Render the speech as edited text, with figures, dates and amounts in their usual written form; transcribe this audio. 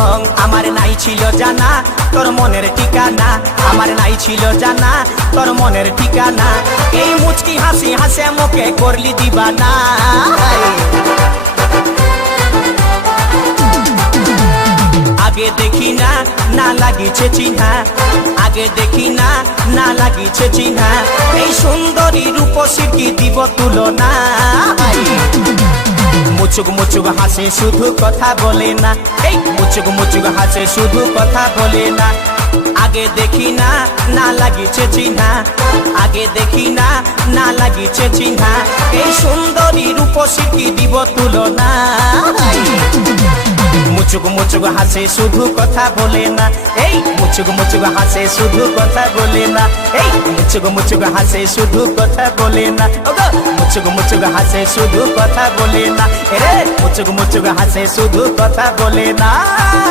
ঢং। আমার নাই ছিল জানা তোর মনের ঠিকানা, আমার নাই ছিল জানা তোর মনের ঠিকানা। এই মুচকি হাসি হাসে মুখে করলি দিবানা। আগে দেখি না না লাগিছে চিহ্না, আগে দেখি না না লাগিছে চিহ্না। এই সুন্দরী রূপসী কি দিব তুলনা। মুচুক মুচুক হাসে শুধু কথা বলে না, এই মুচুক মুচুক হাসে শুধু কথা বলে না। আগে দেখি না না লাগিছে চিহ্না, আগে দেখি না না লাগিছে চিহ্না। এই সুন্দরী রূপসী কি দিব তুলনা। মুচুক মুচুক হাসে শুধু কথা বলে না, এই মুচুক মুচুক হাসে শুধু কথা বলে না। এই মুচুক মুচুক হাসে শুধু কথা বলে না। ওগো মুচুক মুচুক হাসে শুধু কথা বলে না। রে মুচুক মুচুক হাসে শুধু কথা বলে না।